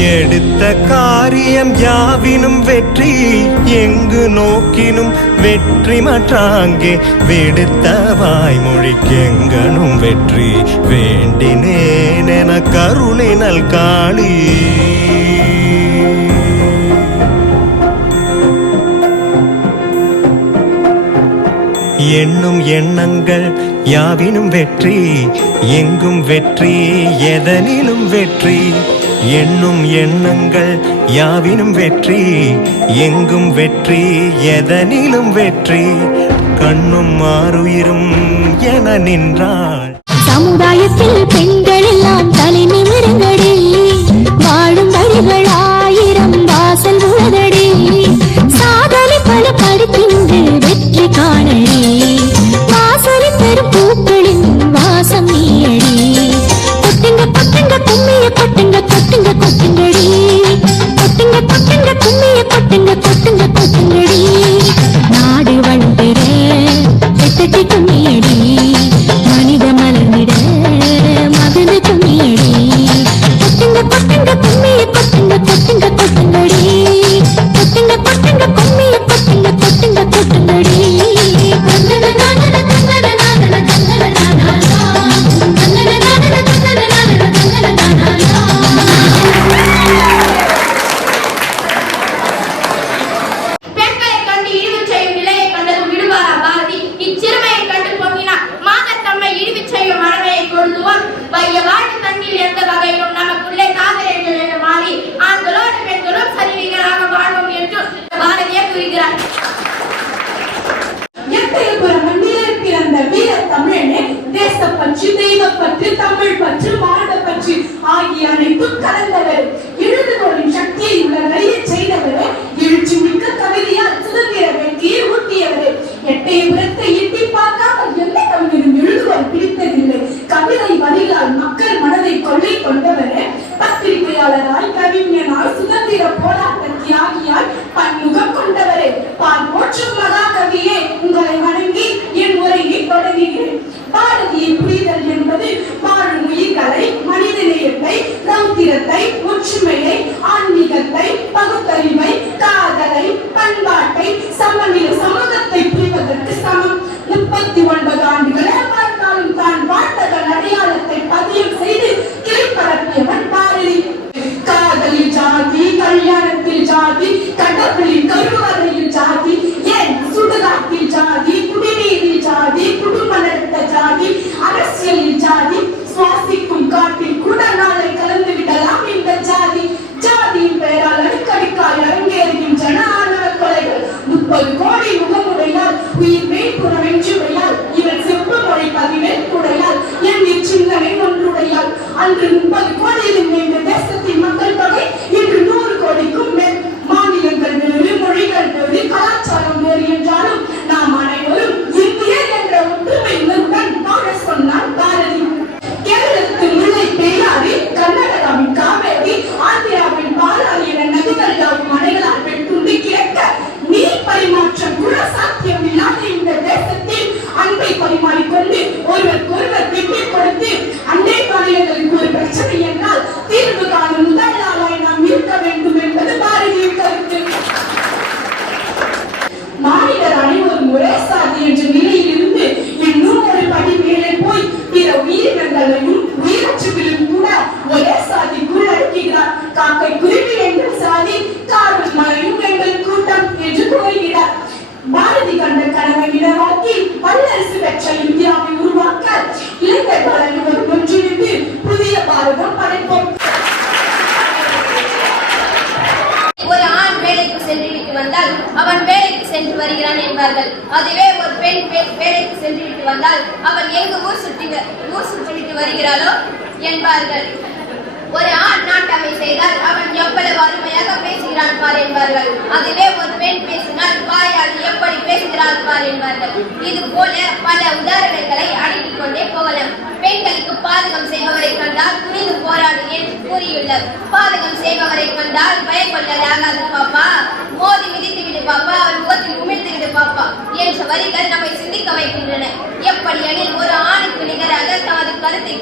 எடுத்த காரியம் யாவினும் வெற்றி எங்கு நோக்கினும் வெற்றி மற்றாங்கே விடுத்த வாய்மொழிக்கெங்கனும் வெற்றி வேண்டினேன் என கருளினல் காளி எண்ணும் எண்ணங்கள் யாவினும் வெற்றி எங்கும் வெற்றி எதனிலும் வெற்றி. எண்ணும் எண்ணங்கள் யாவினும் வெற்றி எங்கும் வெற்றி எதனிலும் வெற்றி கண்ணும் மாறுயிரும் என நின்றாள். சமுதாயத்தில் பெண்கள் எல்லாம் கவிஞனாய் சுதந்திர சென்று வருகிறான் என்பார்கள். அதுவே ஒரு பெண் வேலைக்கு சென்று விட்டு வந்தால் அவள் எங்கு ஊர் சுற்றி ஊர் சுற்றி விட்டு வருகிறாளோ? என்பார்கள். ஒரு ஆண் நாட்டமை செய்தால் அவன் எவ்வளவு அருமையாக பேசுகிறான் பார் என்பார்கள். அதுவே ஒரு பெண் பேசினால் வாயால் எப்படி பேசுகிறாள் பார் என்பார்கள். இது போல பல உதாரணங்களை அடுக்கிக் கொண்டே போகலாம். பெண்களுக்கு பாதகம் செய்பவரை கண்டால் துணிந்து போராடு என்று கூறியுள்ளார். பாதகம் செய்பவரை கண்டால் பயங்கொள்ளலாகாது பாப்பா. மோதி மிதித்து விடு பாப்பா. அவன் முகத்தில் உமிழ்ந்து விடு பாப்பா. என்ற வரிகள் நம்மை சிந்திக்க வைக்கின்றன. எப்படி எனில் ஒரு ஆணுக்கு நிகராக தமது கருத்தை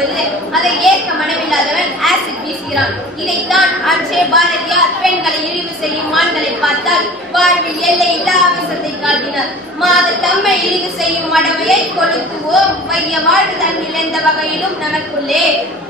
பொழுது அதை ஏற்க மனமில்லாதவன் ஆசிட் வீசுகிறான். இதைத்தான் அன்றே பாரதியார் பெண்களை இழிவு செய்யும் ஆண்களை பார்த்தால் வாழ்வில் எல்லையில்லா ஆவேசத்தை காட்டினார். மாத தம்மை இழிவு செய்யும் மடமையை கொளுத்துவோம். வைய வாழ்வு தன்னில் எந்த வகையிலும் நமக்குள்ளே.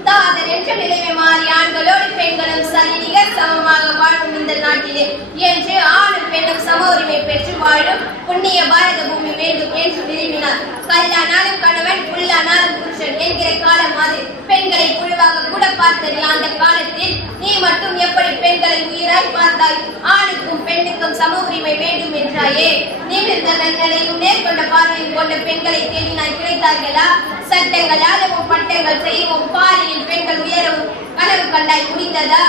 தாதர் என்ற நிலைமை மாறி ஆண்களோடு பெண்களும் சரிநிகர் சமமாக வாழும் இந்த நாட்டிலே. என்று ஆணும் பெண்ணும் சம உரிமை பெற்று வாழும் புண்ணிய பாரத பூமி வேண்டும் என்று விரும்பினார். கல்லானாலும் கணவன் புல்லானாலும் புருஷன் என்கிற காலம் அது. பெண்களை குழுவாக கூட பார்த்தது அந்த காலத்தில் நீ மட்டும் எப்படி பெண்களை உயிராய் பார்த்தாய்? ஆணுக்கும் பெண்ணுக்கும் சம உரிமை வேண்டும் என்றாயே. நீண்ட நன்னடையும் நேர்கொண்ட பார்வையும் கொண்ட பெண்களை தேடினாய் கிடைத்தார்களா? சட்டங்கள் அளவும் பட்டங்கள் செய்யவும் பாலியல் பெண்கள் உயரவும் கனவு கண்டாய் முடிந்ததா?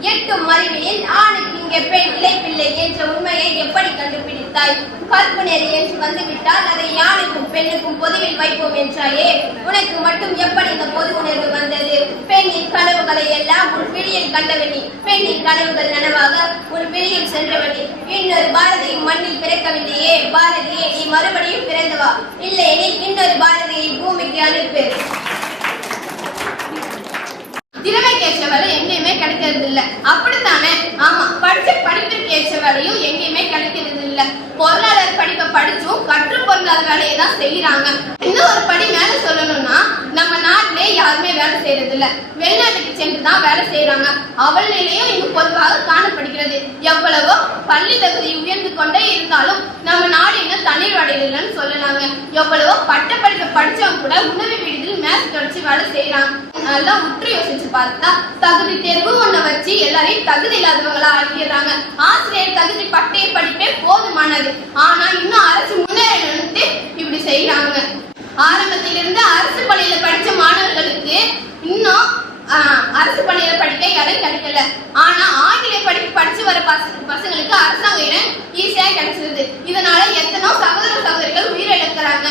எட்டும் அறிவினில் ஆணுக்கு இங்கே பெண் இழைப்பில்லை என்ற உண்மையை எப்படி கண்டுபிடித்தாய்? கற்பு நெறி என்று வந்துவிட்டால் அதை யானுக்கும் பெண்ணுக்கும் பொதுவில் வைப்போம் என்றாயே. உனக்கு மட்டும் எப்படி இந்த பொது உணர்வு வந்தது? பெண்ணின் கனவுகளை எல்லாம் உன் விழியில் கண்டவனி. பெண்ணின் கனவுகள் நனவாக உன் விழியில் சென்றவனி. இன்னொரு பாரதியும் மண்ணில் பிறக்கவில்லையே. பாரதியே நீ மறுபடியும் பிறந்தவா இல்லை நீ இன்னொரு பாரதியை பூமிக்கு அனுப்பு. திறமைக்கு ஏற்ற வேலை எங்கேயுமே கிடைக்கிறது இல்ல அப்படித்தானே? ஆமா படிச்ச படிப்பிற்கு ஏற்ற வேலையும் எங்கேயுமே கிடைக்கிறது இல்ல பொருளாதார படிப்பை படிச்சும் கற்று பொருளாதார வேலையை தான் செய்யறாங்க இன்னும் ஒரு படி நாட்டிலே யாருமே வேலை செய்யறது இல்ல வெளிநாட்டுக்கு சென்று தான் வேலை செய்யறாங்க அவள் நிலையும் இங்கு பொதுவாக காணப்படுகிறது. எவ்வளவோ பள்ளி தகுதி உயர்ந்து கொண்டே இருந்தாலும் நம்ம நாடு இன்னும் தண்ணீர் அடையலன்னு சொல்லலாங்க. எவ்வளவோ பட்ட படிப்பு படிச்சவங்க கூட உணவு விடுதியில் மேஸ் கழிச்சு வேலை செய்யறாங்க நல்லா உற்று யோசிச்சு பார்த்தா தகுதி தேர்வு ஒண்ண வச்சு எல்லாரையும் தகுதி இல்லாதவங்களா ஆக்கிடுறாங்க. ஆசிரியர் தகுதி பட்டய படிப்பே போதுமானது. ஆனா இன்னும் அரசு முன்னேறி இப்படி செய்யறாங்க ஆரம்பத்திலிருந்து அரசு பள்ளியில படிச்ச மாணவர்களுக்கு இன்னும் அரசு பள்ளியில படிக்க இடம் கிடைக்கல. ஆனா ஆங்கில படிப்பு படிச்சு வர பசங்களுக்கு அரசாங்க இடம் ஈஸியா கிடைச்சிருது. இதனால எத்தனோ சகோதர சகோதரிகள் உயிரிழக்கிறாங்க.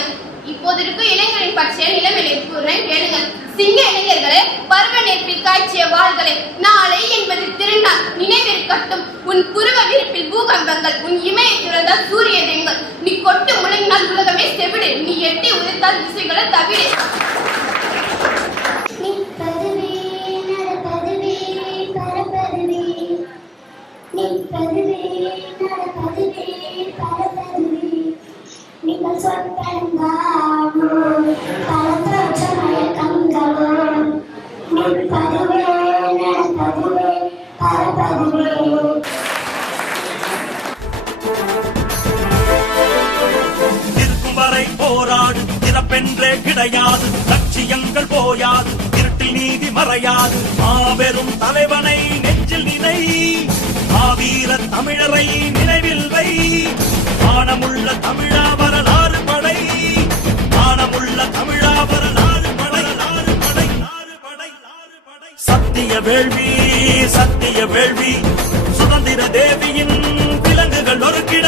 இப்போது இருக்கும் இளைஞரின் பற்றிய நிலைமையை கூறுறேன் கேளுங்க. சிங்க இளைஞர்களே பருவ நெருப்பில் காய்ச்சிய வாள்களை நாளை என்பது திருநாள் நினைவிருக்கட்டும் உன் புருவ விருப்பில் பூகம்பங்கள் உன் இமையை துறந்தால் சூரிய தேங்கள் நீ கொட்டு முழங்கினால் உலகமே செவிடு. நீ எட்டி உதைத்தால் திசைகளை தவிடு. மறையாது மாபெரும் தலைவனை நெஞ்சில் நினை. மாவீர தமிழரை நினைவில் வை. மானமுள்ள தமிழா வரலாறு படை. மானமுள்ள தமிழா வரலாறு படை. ஆறு படை ஆறு படை ஆறு படை. சத்திய வேள்வி சத்திய வேள்வி. சுதந்திர தேவியின் விலங்குகள் ஒருக்கிட.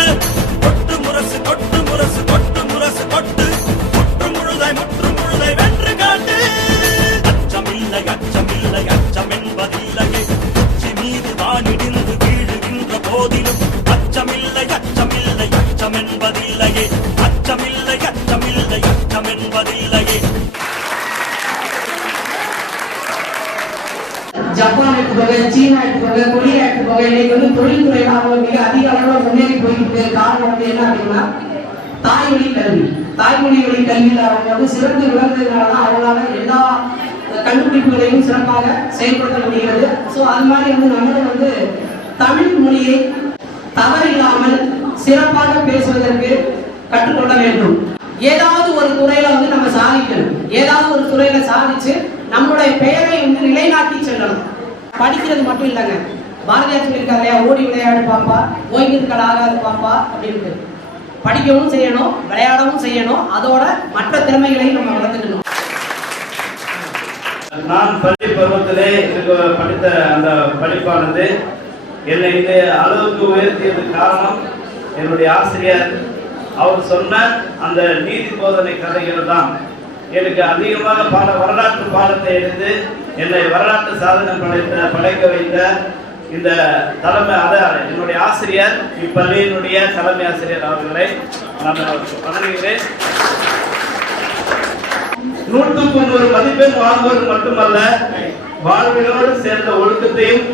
இன்னைக்கு வந்து தொழில்துறை நாம மிக அதிக அளவில் முன்னேறி போய்கிட்டு காரணம் வந்து என்ன அப்படின்னா தாய்மொழி கல்வி. தாய்மொழி வழி கல்வியில் அவங்க வந்து சிறந்து விளங்குறதுனால தான் அவங்களால எல்லா கண்டுபிடிப்புகளையும் சிறப்பாக செயல்படுத்த முடிகிறது. ஸோ அது மாதிரி வந்து நம்மளும் வந்து தமிழ் மொழியை தவறில்லாமல் சிறப்பாக பேசுவதற்கு கற்றுக்கொள்ள வேண்டும். ஏதாவது ஒரு துறையில வந்து நம்ம சாதிக்கணும். ஏதாவது ஒரு துறையில சாதிச்சு நம்மளுடைய பெயரை வந்து நிலைநாட்டி செல்லணும். படிக்கிறது மட்டும் இல்லைங்க. பாரதியார் சொல்லியிருக்காரு இல்லையா ஓடி விளையாடு பாப்பா ஓய்விற்கல் ஆகாது பாப்பா அப்படின்ட்டு படிக்கவும் செய்யணும் விளையாடவும் செய்யணும் அதோட மற்ற திறமைகளையும் நம்ம வளர்த்துக்கணும். நான் பள்ளி பருவத்திலே எனக்கு படித்த அந்த படிப்பானது என்னை இந்த அளவுக்கு உயர்த்தியது காரணம் என்னுடைய ஆசிரியர். அவர் சொன்ன அந்த நீதி போதனை கதைகள் தான். எனக்கு அதிகமாக பல வரலாற்று பாடத்தை எடுத்து என்னை வரலாற்று சாதனை படைத்த படைக்க வைத்த இந்த தலைமை அதான் என்னுடைய ஆசிரியர் இப்பள்ளியினுடைய தலைமை ஆசிரியர் அவர்களை நான் வணங்குகிறேன் நூற்றுக்கு நூறு மதிப்பெண் வாங்குவது மட்டுமல்ல வாழ்விலோடு சேர்ந்த ஒழுக்கத்தையும்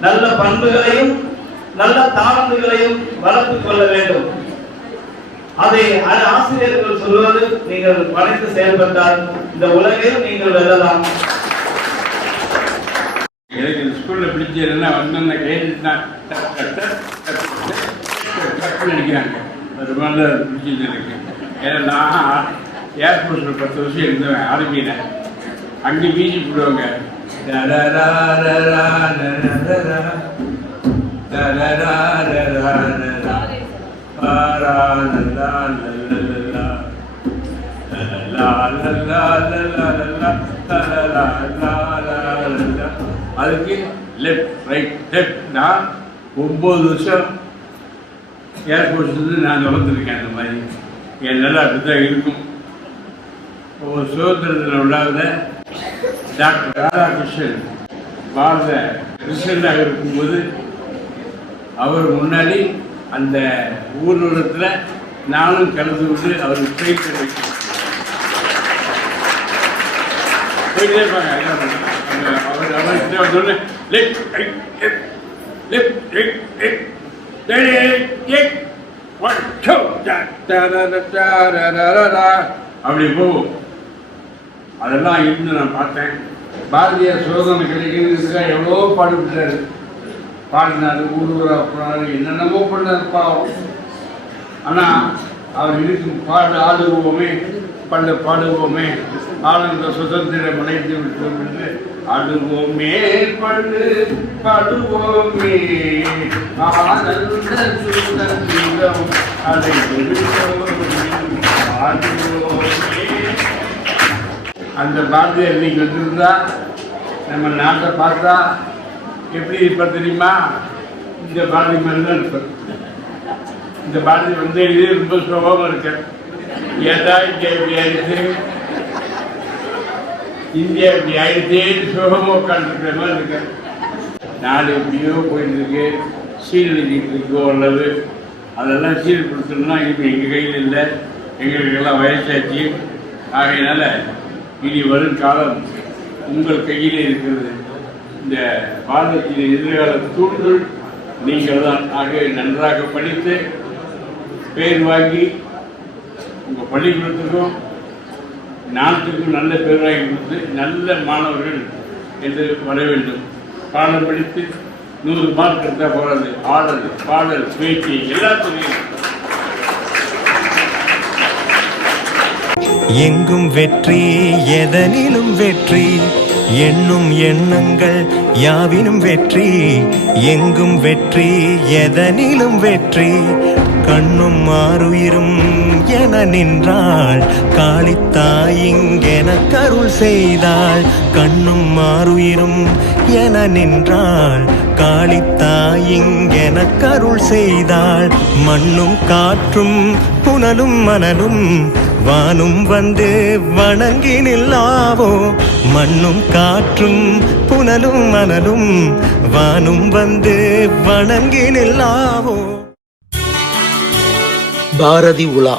நல்ல பண்புகளையும் நல்ல தாளந்துகளையும் வளர்த்துக் கொள்ள வேண்டும். அதை அ- ஆசிரியர்கள் சொல்வது நீங்கள் படைத்து செயல்பட்டால் இந்த உலகில் நீங்கள் வெல்லலாம். எனக்கு ஸ்கூலில் பிடிச்சதுன்னா வந்து கேட்டுட்டு நினைக்கிறாங்க அது மாதிரி பிடிச்சது எனக்கு ஏன்னா நான் ஏர்போர்ட்ஸில் பத்து வருஷம் இருந்தேன் ஆர்மியில் அங்கே வீசி போடுவாங்க அதுக்கு லெஃப்ட் ரைட் லெஃப்ட் நான் ஒம்பது வருஷம் ஏர்போர்ட்ஸ்லேருந்து நான் வளர்ந்துருக்கேன் அந்த மாதிரி. என்னால் அப்படி தான் இருக்கும். ஒரு சுதந்திர தின விழாவில் டாக்டர் ராதாகிருஷ்ணன் பாரத பிரசிடண்டாக இருக்கும்போது அவர் முன்னாடி அந்த ஊர்வலத்தில் நானும் கலந்து கொண்டு அவருக்கு ட்ரெயின் கிடைக்கும் போயிட்டே இருப்பாங்க அவர் அவர் சொன்னேன் left right left left right left left one two அப்படி போகும் அதெல்லாம் இருந்து நான் பார்த்தேன். பாரதியார் சோதனை கிடைக்கிறதுக்காக எவ்வளோ பாடுபட்டாரு. பாடினார் ஊர் ஊரா போனார் என்னென்னமோ பண்ணார் பாவம். ஆனால் அவர் இருக்கும் பாடு ஆடுவோமே பள்ள பாடுவோமே ஆனந்த சுதந்திரம் அடைந்து விட்டோம் என்று ஆடுவோமே பள்ளு படுவோமே. ஆனந்த சுதந்திரம் அடைந்து அந்த பாரதியார் இன்னைக்கு வந்திருந்தா நம்ம நாட்டை பார்த்தா எப்படி இருப்பார் தெரியுமா? இந்த பாரதி மாதிரி தான் இருப்பார். இந்த பாரதி வந்து இது ரொம்ப சுலபமாக இருக்கு ஏதா இங்கே இப்படி ஆயிடுச்சு? இந்தியா இப்படி ஆயிடுச்சேன்னு சுலபமாக உட்காந்துருக்கிற மாதிரி இருக்கு. நாடு எப்படியோ போயிட்டு இருக்கு சீரழிஞ்சிட்டு இருக்கோ அல்லது அதெல்லாம் சீர்படுத்தணும்னா இப்போ எங்கள் கையில் இல்லை. எங்களுக்கெல்லாம் வயசாச்சு. ஆகையினால இனி வரும் காலம் உங்கள் கையிலே இருக்கிறது. இந்த பாரதத்தின் எதிர்கால தூண்கள் நீங்கள் தான் ஆகவே நன்றாக படித்து பேர் வாங்கி உங்கள் பள்ளிக்கூடத்துக்கும் நாட்டுக்கும் நல்ல பேர் கொடுத்து நல்ல மாணவர்கள் என்று வர வேண்டும். பாடம் படித்து நூறு மார்க் எடுத்தால் போகிறது ஆடல் பாடல் பேச்சு எல்லாத்துலையும். எங்கும் வெற்றி எதனிலும் வெற்றி எண்ணும் எண்ணங்கள் யாவினும் வெற்றி எங்கும் வெற்றி எதனிலும் வெற்றி கண்ணும் மாறுயிரும் நின்றாள். காளித்தாயிங்கென கருள் செய்தாள். கண்ணும் மாறுயிரும் என நின்றாள். காளித்தாயிங்கென கருள் செய்தாள். மண்ணும் காற்றும் புனலும் மணலும் வானும் வந்து வணங்கி நில்லாவோ மண்ணும் காற்றும் புனலும் மணலும் வானும் வந்து வணங்கி நில்லாவோ பாரதி உலா.